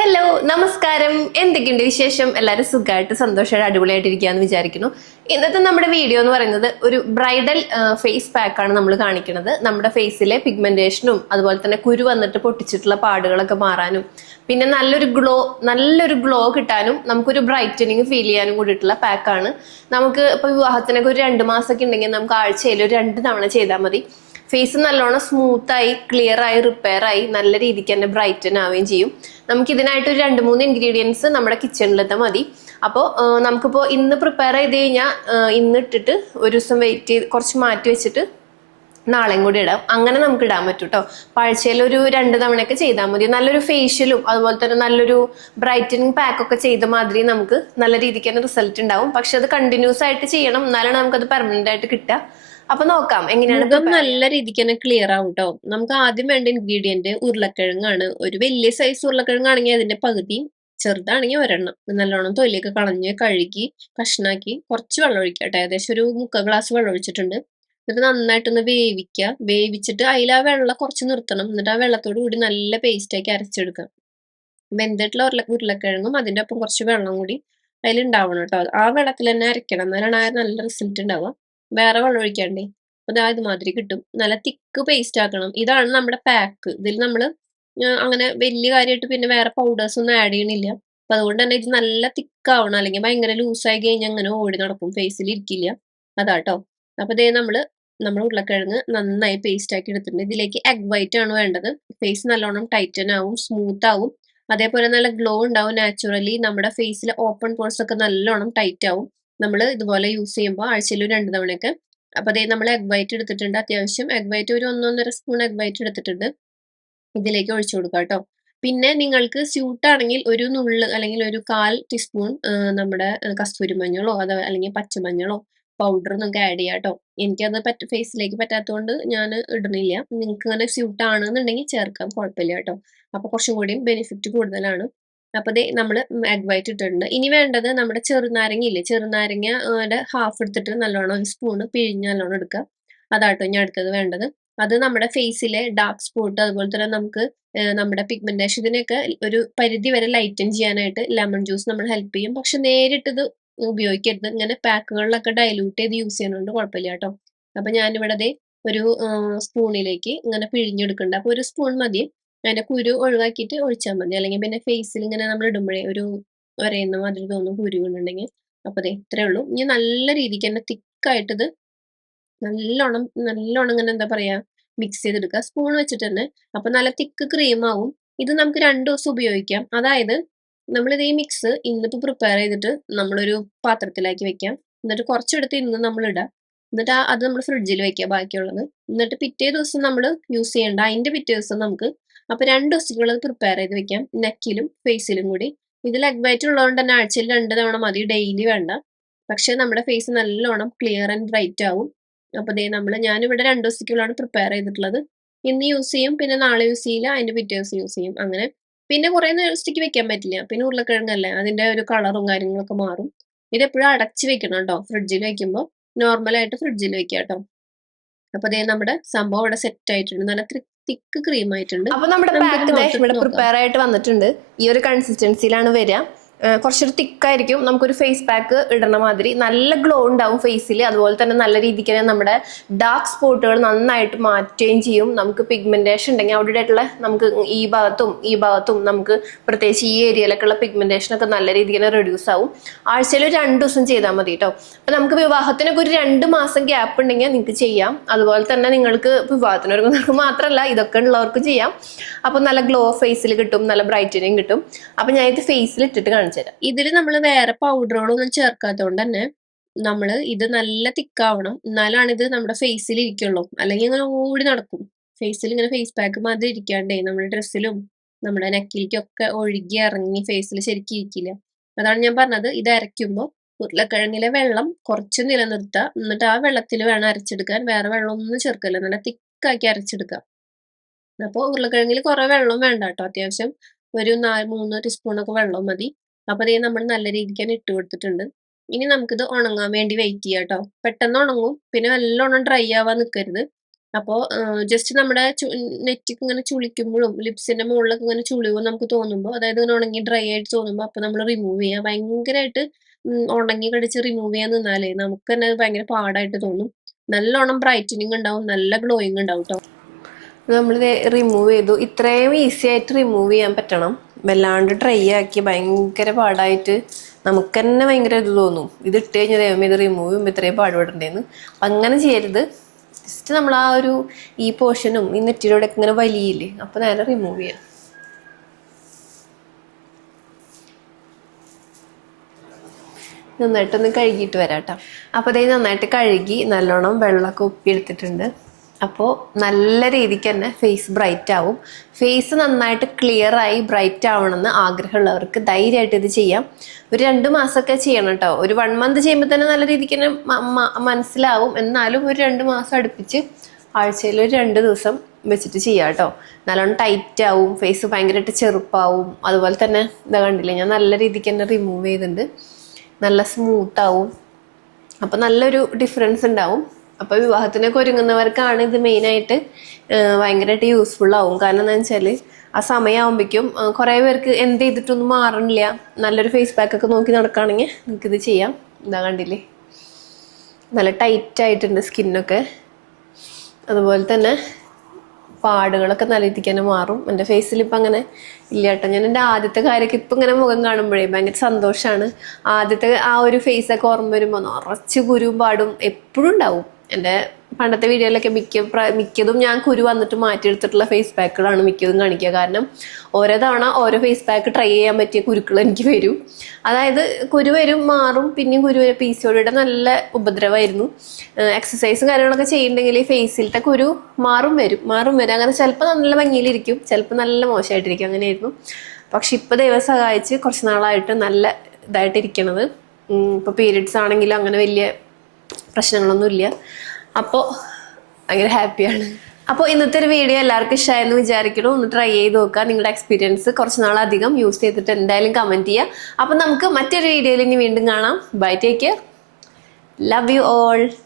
Hello നമസ്കാരം. എന്തൊക്കെയുണ്ട് വിശേഷം? എല്ലാവരും സുഖമായിട്ട് സന്തോഷമായിട്ട് അടിപൊളിയായിട്ടിരിക്കുകയെന്ന് വിചാരിക്കുന്നു. ഇന്നത്തെ നമ്മുടെ വീഡിയോ എന്ന് പറയുന്നത് ഒരു ബ്രൈഡൽ ഫേസ് പാക്കാണ് നമ്മൾ കാണിക്കുന്നത്. നമ്മുടെ ഫേസിലെ പിഗ്മെന്റേഷനും അതുപോലെ തന്നെ കുരു വന്നിട്ട് പൊട്ടിച്ചിട്ടുള്ള പാടുകളൊക്കെ മാറാനും പിന്നെ നല്ലൊരു ഗ്ലോ നല്ലൊരു ഗ്ലോ കിട്ടാനും നമുക്കൊരു ബ്രൈറ്റനിങ് ഫീൽ ചെയ്യാനും കൂടിയിട്ടുള്ള പാക്കാണ് നമുക്ക് ഇപ്പോൾ വിവാഹത്തിനൊക്കെ ഒരു രണ്ട് മാസമൊക്കെ ഉണ്ടെങ്കിൽ നമുക്ക് ആഴ്ചയിൽ ഒരു രണ്ട് തവണ ചെയ്താൽ മതി. ഫേസ് നല്ലോണം സ്മൂത്ത് ആയി ക്ലിയർ ആയി റിപ്പയർ ആയി നല്ല രീതിക്ക് തന്നെ ബ്രൈറ്റൻ ആവുകയും ചെയ്യും. നമുക്ക് ഇതിനായിട്ട് ഒരു രണ്ട് മൂന്ന് ഇൻഗ്രീഡിയൻസ് നമ്മുടെ കിച്ചണിലത്തെ മതി. അപ്പോൾ നമുക്കിപ്പോൾ ഇന്ന് പ്രിപ്പയർ ചെയ്ത് കഴിഞ്ഞാൽ ഇന്ന് ഇട്ടിട്ട് ഒരു ദിവസം വെയിറ്റ് ചെയ്ത് കുറച്ച് മാറ്റി വെച്ചിട്ട് നാളെയും കൂടി ഇടാം. അങ്ങനെ നമുക്ക് ഇടാൻ പറ്റും കേട്ടോ പാഴ്ചയിൽ ഒരു രണ്ട് തവണയൊക്കെ ചെയ്താൽ മതി. നല്ലൊരു ഫേഷ്യലും അതുപോലെ തന്നെ നല്ലൊരു ബ്രൈറ്റനിങ് പാക്ക് ഒക്കെ ചെയ്ത മാതിരി നമുക്ക് നല്ല രീതിക്ക് തന്നെ റിസൾട്ട് ഉണ്ടാവും. പക്ഷെ അത് കണ്ടിന്യൂസ് ആയിട്ട് ചെയ്യണം. എന്നാലാണ് നമുക്കത് പെർമനന്റ് ആയിട്ട് കിട്ടുക. അപ്പൊ നോക്കാം എങ്ങനെയാണ് നല്ല രീതിക്ക് തന്നെ ക്ലിയർ ആവും കേട്ടോ നമുക്ക് ആദ്യം വേണ്ട ഇൻഗ്രീഡിയന്റ് ഉരുളക്കിഴങ്ങാണ്. ഒരു വലിയ സൈസ് ഉരുളക്കിഴങ്ങാണെങ്കിൽ അതിന്റെ പകുതി ചെറുതാണെങ്കിൽ ഒരെണ്ണം. നല്ലോണം തൊലിയൊക്കെ കളഞ്ഞ് കഴുകി കഷ്ണാക്കി കുറച്ച് വെള്ളം ഒഴിക്കുക കേട്ടോ ഏകദേശം ഒരു മുക്കാൽ ഗ്ലാസ് വെള്ളം ഒഴിച്ചിട്ടുണ്ട്. എന്നിട്ട് നന്നായിട്ടൊന്ന് വേവിക്കുക. വേവിച്ചിട്ട് അതിൽ ആ വെള്ളം കുറച്ച് നിർത്തണം. എന്നിട്ട് ആ വെള്ളത്തോട് കൂടി നല്ല പേസ്റ്റ് അരച്ചെടുക്കുക. അരച്ചെടുക്കാം വെന്തിട്ടുള്ള ഉരുള ഉരുളക്കിഴങ്ങും അതിന്റെ ഒപ്പം കുറച്ച് വെള്ളം കൂടി അതിൽ ഉണ്ടാവണം കേട്ടോ ആ വെള്ളത്തിൽ തന്നെ അരയ്ക്കണം. എന്നാലാണ് ആ നല്ല റിസൾട്ട് ഉണ്ടാവുക. വേറെ വെള്ളം ഒഴിക്കാണ്ടേ? അപ്പൊ ദാ ഇതുമാതിരി കിട്ടും. നല്ല തിക്ക് പേസ്റ്റ് ആക്കണം. ഇതാണ് നമ്മുടെ പാക്ക് ഇതിൽ നമ്മൾ അങ്ങനെ വലിയ കാര്യമായിട്ട് പിന്നെ വേറെ പൗഡേഴ്സ് ഒന്നും ആഡ് ചെയ്യണില്ല. അപ്പൊ അതുകൊണ്ട് തന്നെ ഇത് നല്ല തിക്കാവണം അല്ലെങ്കിൽ ഭയങ്കര ലൂസായി കഴിഞ്ഞാൽ അങ്ങനെ ഓടി നടക്കും. ഫേസിൽ ഇരിക്കില്ല. അതാട്ടോ അപ്പൊ ഇതേ നമ്മൾ നമ്മൾ ഉരുളക്കിഴങ്ങ് നന്നായി പേസ്റ്റ് ആക്കി എടുത്തിട്ടുണ്ട്. ഇതിലേക്ക് എഗ് വൈറ്റ് ആണ് വേണ്ടത്. ഫേസ് നല്ലോണം ടൈറ്റൻ ആവും സ്മൂത്ത് ആവും. അതേപോലെ നല്ല ഗ്ലോ ഉണ്ടാവും നാച്ചുറലി നമ്മുടെ ഫേസിലെ ഓപ്പൺ പോർസ് ഒക്കെ നല്ലോണം ടൈറ്റ് ആവും. നമ്മൾ ഇതുപോലെ യൂസ് ചെയ്യുമ്പോൾ ആഴ്ചയിൽ രണ്ട് തവണയൊക്കെ. അപ്പോൾ അതേ നമ്മൾ എഗ് വൈറ്റ് എടുത്തിട്ടുണ്ട് അത്യാവശ്യം. എഗ് വൈറ്റ് ഒരു ഒന്നൊന്നര സ്പൂൺ എഗ് വൈറ്റ് എടുത്തിട്ടുണ്ട്. ഇതിലേക്ക് ഒഴിച്ചു കൊടുക്കുക കേട്ടോ. പിന്നെ നിങ്ങൾക്ക് സ്യൂട്ട് ആണെങ്കിൽ ഒരു നുള്ള് അല്ലെങ്കിൽ ഒരു കാൽ ടീസ്പൂൺ നമ്മുടെ കസ്തൂരി മഞ്ഞളോ അതോ അല്ലെങ്കിൽ പച്ചമഞ്ഞളോ പൗഡർ നിങ്ങൾക്ക് ആഡ് ചെയ്യാം കേട്ടോ. എനിക്കത് പറ്റ ഫേസിലേക്ക് പറ്റാത്തതുകൊണ്ട് ഞാൻ ഇടുന്നില്ല. നിങ്ങൾക്ക് അങ്ങനെ സ്യൂട്ട് ആണെന്നുണ്ടെങ്കിൽ ചേർക്കാം. കുഴപ്പമില്ല കേട്ടോ. അപ്പോൾ കുറച്ചും കൂടിയും ബെനിഫിറ്റ് കൂടുതലാണ്. അപ്പൊ ദേ നമ്മൾ എഗ് വൈറ്റ് ഇട്ടിട്ടുണ്ട്. ഇനി വേണ്ടത് നമ്മുടെ ചെറുനാരങ്ങ ഇല്ലേ ചെറുനാരങ്ങയുടെ ഹാഫ് എടുത്തിട്ട് നല്ലോണം ഒരു സ്പൂണ് പിഴിഞ്ഞ് നല്ലോണം എടുക്കുക. അതാട്ടോ ഇനി അടുത്തത് വേണ്ടത്. അത് നമ്മുടെ ഫേസിലെ ഡാർക്ക് സ്പോട്ട് അതുപോലെ തന്നെ നമുക്ക് നമ്മുടെ പിഗ്മെന്റേഷൻ ഇതിനൊക്കെ ഒരു പരിധി വരെ ലൈറ്റൻ ചെയ്യാനായിട്ട് ലെമൺ ജ്യൂസ് നമ്മൾ ഹെൽപ്പ് ചെയ്യും. പക്ഷെ നേരിട്ട് ഇത് ഉപയോഗിക്കരുത്. ഇങ്ങനെ പാക്കുകളിലൊക്കെ ഡൈലൂട്ട് ചെയ്ത് യൂസ് ചെയ്യുന്നതുകൊണ്ട് കുഴപ്പമില്ല കേട്ടോ. അപ്പൊ ഞാനിവിടെ ഒരു സ്പൂണിലേക്ക് ഇങ്ങനെ പിഴിഞ്ഞെടുക്കുന്നുണ്ട്. അപ്പൊ ഒരു സ്പൂൺ മതി. അതിന്റെ കുരു ഒഴിവാക്കിയിട്ട് ഒഴിച്ചാൽ മതി. അല്ലെങ്കിൽ പിന്നെ ഫേസിൽ ഇങ്ങനെ നമ്മൾ ഇടുമ്പോഴേ ഒരു ഒരയുന്ന മാതിരി തോന്നും കുരു ഉണ്ടെങ്കിൽ അപ്പൊ അതെ ഇത്രേ ഉള്ളൂ. ഇനി നല്ല രീതിക്ക് തന്നെ ഇത് നല്ലോണം നല്ലോണം ഇങ്ങനെ എന്താ പറയാ മിക്സ് ചെയ്തെടുക്കുക. സ്പൂൺ വെച്ചിട്ട് തന്നെ. അപ്പൊ നല്ല തിക്ക് ക്രീം ആവും. ഇത് നമുക്ക് രണ്ടു ദിവസം ഉപയോഗിക്കാം. അതായത് നമ്മളിത് ഈ മിക്സ് ഇന്നിപ്പോ പ്രിപ്പയർ ചെയ്തിട്ട് നമ്മളൊരു പാത്രത്തിലാക്കി വെക്കാം. എന്നിട്ട് കുറച്ചെടുത്ത് ഇന്ന് നമ്മൾ ഇടാം. എന്നിട്ട് അത് നമ്മൾ ഫ്രിഡ്ജിൽ വെക്കുക ബാക്കിയുള്ളത്. എന്നിട്ട് പിറ്റേ ദിവസം നമ്മൾ യൂസ് ചെയ്യേണ്ട അതിന്റെ പിറ്റേ ദിവസം നമുക്ക് അപ്പൊ രണ്ട് ദിവസത്തേക്കുള്ളത് പ്രിപ്പയർ ചെയ്ത് വെക്കാം നെക്കിലും ഫേസിലും കൂടി. ഇതിൽ ലെഗ് ഉള്ളതുകൊണ്ട് തന്നെ ആഴ്ചയിൽ രണ്ട് തവണ മതി. ഡെയിലി വേണ്ട. പക്ഷേ നമ്മുടെ ഫേസ് നല്ലോണം ക്ലിയർ ആൻഡ് ബ്രൈറ്റ് ആവും. അപ്പൊ ദേ നമ്മൾ ഞാനിവിടെ രണ്ട് ദിവസത്തേക്കുള്ളതാണ് പ്രിപ്പയർ ചെയ്തിട്ടുള്ളത്. ഇന്ന് യൂസ് ചെയ്യും പിന്നെ നാളെ യൂസ് ചെയ്യില്ല അതിന്റെ പിറ്റേ ദിവസം യൂസ് ചെയ്യും. അങ്ങനെ. പിന്നെ കുറെ ദിവസത്തേക്ക് വെക്കാൻ പറ്റില്ല. പിന്നെ ഉരുളക്കിഴങ്ങല്ലേ അതിന്റെ ഒരു കളറും കാര്യങ്ങളൊക്കെ മാറും. ഇത് എപ്പോഴും അടച്ചു വെക്കണം കേട്ടോ ഫ്രിഡ്ജിൽ വെക്കുമ്പോൾ നോർമലായിട്ട് ഫ്രിഡ്ജിൽ വെക്കുക കേട്ടോ അപ്പൊ അതേ നമ്മുടെ സംഭവം ഇവിടെ സെറ്റ് ആയിട്ടുണ്ട് നല്ല തിക്ക് ക്രീം ആയിട്ടുണ്ട് അപ്പൊ നമ്മുടെ ഇവിടെ പ്രിപ്പയർ ആയിട്ട് വന്നിട്ടുണ്ട്. ഈ ഒരു കൺസിസ്റ്റൻസിയിലാണ് വരിക. കുറച്ചൊരു തിക്കായിരിക്കും. നമുക്കൊരു ഫേസ് പാക്ക് ഇടണ മാതിരി. നല്ല ഗ്ലോ ഉണ്ടാവും ഫേസിൽ അതുപോലെ തന്നെ നല്ല രീതിക്ക് തന്നെ നമ്മുടെ ഡാർക്ക് സ്പോട്ടുകൾ നന്നായിട്ട് മാറ്റുകയും ചെയ്യും. നമുക്ക് പിഗ്മെന്റേഷൻ ഉണ്ടെങ്കിൽ അവിടെ ആയിട്ടുള്ള നമുക്ക് ഈ ഭാഗത്തും ഈ ഭാഗത്തും നമുക്ക് പ്രത്യേകിച്ച് ഈ ഏരിയയിലൊക്കെ ഉള്ള പിഗ്മെന്റേഷൻ ഒക്കെ നല്ല രീതിക്ക് തന്നെ റെഡ്യൂസ് ആവും. ആഴ്ചയിൽ ഒരു രണ്ട് ദിവസം ചെയ്താൽ മതി കേട്ടോ അപ്പൊ നമുക്ക് വിവാഹത്തിനൊക്കെ ഒരു രണ്ട് മാസം ഗ്യാപ്പ് ഉണ്ടെങ്കിൽ നിങ്ങൾക്ക് ചെയ്യാം. അതുപോലെ തന്നെ നിങ്ങൾക്ക് വിവാഹത്തിന് ഒരുങ്ങുന്നവർക്ക് മാത്രമല്ല ഇതൊക്കെ ഉള്ളവർക്ക് ചെയ്യാം. അപ്പൊ നല്ല ഗ്ലോ ഫേസിൽ കിട്ടും നല്ല ബ്രൈറ്റനിങ് കിട്ടും. അപ്പൊ ഞാൻ ഇത് ഫേസിൽ ഇട്ടിട്ട് കാണിച്ചു തരാം ഇതിൽ നമ്മൾ വേറെ പൗഡറുകളൊന്നും ചേർക്കാത്തതുകൊണ്ട് തന്നെ നമ്മൾ ഇത് നല്ല തിക്കാവണം. എന്നാലാണ് ഇത് നമ്മുടെ ഫേസിൽ ഇരിക്കുള്ളൂ. അല്ലെങ്കിൽ ഇങ്ങനെ ഓടി നടക്കും. ഫേസിൽ ഇങ്ങനെ ഫേസ് പാക്ക് മാതിരി ഇരിക്കാണ്ടേ നമ്മുടെ ഡ്രസ്സിലും നമ്മുടെ നെക്കിലേക്കൊക്കെ ഒഴുകി ഇറങ്ങി ഫേസിൽ ശരിക്കും ഇരിക്കില്ല. അതാണ് ഞാൻ പറഞ്ഞത്. ഇത് അരയ്ക്കുമ്പോൾ ഉരുളക്കിഴങ്ങിലെ വെള്ളം കുറച്ച് നിലനിർത്തുക. എന്നിട്ട് ആ വെള്ളത്തിൽ വേണം അരച്ചെടുക്കാൻ. വേറെ വെള്ളമൊന്നും ചേർക്കില്ല. നല്ല തിക്കാക്കി അരച്ചെടുക്കുക. അപ്പോൾ ഉരുളക്കിഴങ്ങിൽ കുറേ വെള്ളം വേണ്ട കേട്ടോ. അത്യാവശ്യം ഒരു നാല് മൂന്ന് ടീസ്പൂണൊക്കെ വെള്ളം മതി. അപ്പൊ അതേ നമ്മൾ നല്ല രീതിക്ക് തന്നെ ഇട്ട് കൊടുത്തിട്ടുണ്ട്. ഇനി നമുക്കിത് ഉണങ്ങാൻ വേണ്ടി വെയിറ്റ് ചെയ്യാം കേട്ടോ പെട്ടെന്ന് ഉണങ്ങും. പിന്നെ നല്ലോണം ഡ്രൈ ആവാൻ നിൽക്കരുത് അപ്പോൾ ജസ്റ്റ് നമ്മുടെ നെറ്റിക്ക് ഇങ്ങനെ ചുളിക്കുമ്പോഴും ലിപ്സിന്റെ മുകളിലൊക്കെ ഇങ്ങനെ ചുളിവ് നമുക്ക് തോന്നുമ്പോൾ അതായത് ഇങ്ങനെ ഉണങ്ങി ഡ്രൈ ആയിട്ട് തോന്നുമ്പോൾ അപ്പോൾ നമ്മൾ റിമൂവ് ചെയ്യുക ഭയങ്കരമായിട്ട് ഉണങ്ങി കടിച്ച് റിമൂവ് ചെയ്യാൻ നിന്നാലേ നമുക്ക് തന്നെ ഭയങ്കര പാടായിട്ട് തോന്നും. നല്ലോണം ബ്രൈറ്റനിങ് ഉണ്ടാവും. നല്ല ഗ്ലോയിങ് ഉണ്ടാവും കേട്ടോ നമ്മളിത് റിമൂവ് ചെയ്തു. ഇത്രയും ഈസി ആയിട്ട് റിമൂവ് ചെയ്യാൻ പറ്റണം. വല്ലാണ്ട് ഡ്രൈ ആക്കി ഭയങ്കര പാടായിട്ട് നമുക്ക് തന്നെ ഭയങ്കര ഇത് തോന്നും. ഇത് ഇട്ട് കഴിഞ്ഞാൽ ദൈവം ഇത് റിമൂവ് ചെയ്യുമ്പോൾ ഇത്രയും പാടുപെടണ്ടേന്ന്. അങ്ങനെ ചെയ്യരുത്. ജസ്റ്റ് നമ്മൾ ആ ഒരു ഈ പോർഷനും ഈ നെറ്റിലൂടെ ഇങ്ങനെ വലിയില്ലേ അപ്പം നേരെ റിമൂവ് ചെയ്യാം. നന്നായിട്ടൊന്ന് കഴുകിയിട്ട് വരാം കേട്ടോ അപ്പോൾ അതേ നന്നായിട്ട് കഴുകി നല്ലോണം വെള്ളമൊക്കെ ഉപ്പിയെടുത്തിട്ടുണ്ട്. അപ്പോൾ നല്ല രീതിക്ക് തന്നെ ഫേസ് ബ്രൈറ്റ് ആവും. ഫേസ് നന്നായിട്ട് ക്ലിയർ ആയി ബ്രൈറ്റ് ആവണമെന്ന് ആഗ്രഹമുള്ളവർക്ക് ധൈര്യമായിട്ട് ഇത് ചെയ്യാം. ഒരു രണ്ട് മാസമൊക്കെ ചെയ്യണം കേട്ടോ ഒരു വൺ മന്ത് ചെയ്യുമ്പോൾ തന്നെ നല്ല രീതിക്ക് തന്നെ മനസ്സിലാവും. എന്നാലും ഒരു രണ്ട് മാസം അടുപ്പിച്ച് ആഴ്ചയിൽ ഒരു രണ്ട് ദിവസം വെച്ചിട്ട് ചെയ്യാം കേട്ടോ നല്ലോണം ടൈറ്റ് ആവും. ഫേസ് ഭയങ്കരമായിട്ട് ചെറുപ്പാവും. അതുപോലെ തന്നെ ഇതാ കണ്ടില്ലേ ഞാൻ നല്ല രീതിക്ക് തന്നെ റിമൂവ് ചെയ്തിട്ടുണ്ട്. നല്ല സ്മൂത്ത് ആവും. അപ്പം നല്ലൊരു ഡിഫറൻസ് ഉണ്ടാവും. അപ്പോൾ വിവാഹത്തിനൊക്കെ ഒരുങ്ങുന്നവർക്കാണ് ഇത് മെയിനായിട്ട് ഭയങ്കരമായിട്ട് യൂസ്ഫുൾ ആവും. കാരണം എന്താ വെച്ചാൽ ആ സമയമാകുമ്പോഴേക്കും കുറേ പേർക്ക് എന്ത് ചെയ്തിട്ടൊന്നും മാറണില്ല. നല്ലൊരു ഫേസ് പാക്ക് ഒക്കെ നോക്കി നടക്കുകയാണെങ്കിൽ ഇത് ചെയ്യാം. ഇതാ കണ്ടില്ലേ? നല്ല ടൈറ്റ് ആയിട്ടുണ്ട് സ്കിന്നൊക്കെ അതുപോലെ തന്നെ പാടുകളൊക്കെ നല്ല രീതിക്ക് തന്നെ മാറും. എന്റെ ഫേസിൽ ഇപ്പം അങ്ങനെ ഇല്ല കേട്ടോ. ഞാൻ എന്റെ ആദ്യത്തെ കാര്യമൊക്കെ ഇപ്പം ഇങ്ങനെ മുഖം കാണുമ്പോഴേ ഭയങ്കര സന്തോഷമാണ് ആദ്യത്തെ ആ ഒരു ഫേസൊക്കെ ഓർമ്മ വരുമ്പോൾ നിറച്ച് കുരുവും പാടും. എപ്പോഴും ഉണ്ടാവും. എന്റെ പണ്ടത്തെ വീഡിയോയിലൊക്കെ മിക്ക മിക്കതും ഞാൻ കുരു വന്നിട്ട് മാറ്റിയെടുത്തിട്ടുള്ള ഫേസ് പാക്കുകളാണ് മിക്കതും കാണിക്കുക. കാരണം ഓരോ തവണ ഓരോ ഫേസ് പാക്ക് ട്രൈ ചെയ്യാൻ പറ്റിയ കുരുക്കൾ എനിക്ക് വരും. അതായത് കുരു വരും മാറും പിന്നെയും കുരു വരും. പി സി നല്ല ഉപദ്രവമായിരുന്നു. എക്സസൈസും കാര്യങ്ങളൊക്കെ ചെയ്യുന്നുണ്ടെങ്കിൽ ഈ ഫേസിലത്തെ കുരു മാറും വരും മാറും വരും. അങ്ങനെ ചിലപ്പോൾ നല്ല ഭംഗിയിലിരിക്കും ചിലപ്പോൾ നല്ല മോശമായിട്ടിരിക്കും. അങ്ങനെയായിരുന്നു. പക്ഷെ ഇപ്പോൾ ദൈവം സഹായിച്ച് കുറച്ച് നാളായിട്ട് നല്ല ഇതായിട്ടിരിക്കണത്. ഇപ്പോൾ പീരീഡ്സ് ആണെങ്കിലും അങ്ങനെ വലിയ പ്രശ്നങ്ങളൊന്നുമില്ല. അപ്പോൾ ഭയങ്കര ഹാപ്പിയാണ്. അപ്പോൾ ഇന്നത്തെ ഒരു വീഡിയോ എല്ലാവർക്കും ഇഷ്ടമായെന്ന് വിചാരിക്കണം ഒന്ന് ട്രൈ ചെയ്ത് നോക്കുക. നിങ്ങളുടെ എക്സ്പീരിയൻസ് കുറച്ച് നാളധികം യൂസ് ചെയ്തിട്ട് എന്തായാലും കമന്റ് ചെയ്യുക. അപ്പോൾ നമുക്ക് മറ്റൊരു വീഡിയോയിൽ ഇനി വീണ്ടും കാണാം. Bye take care love you all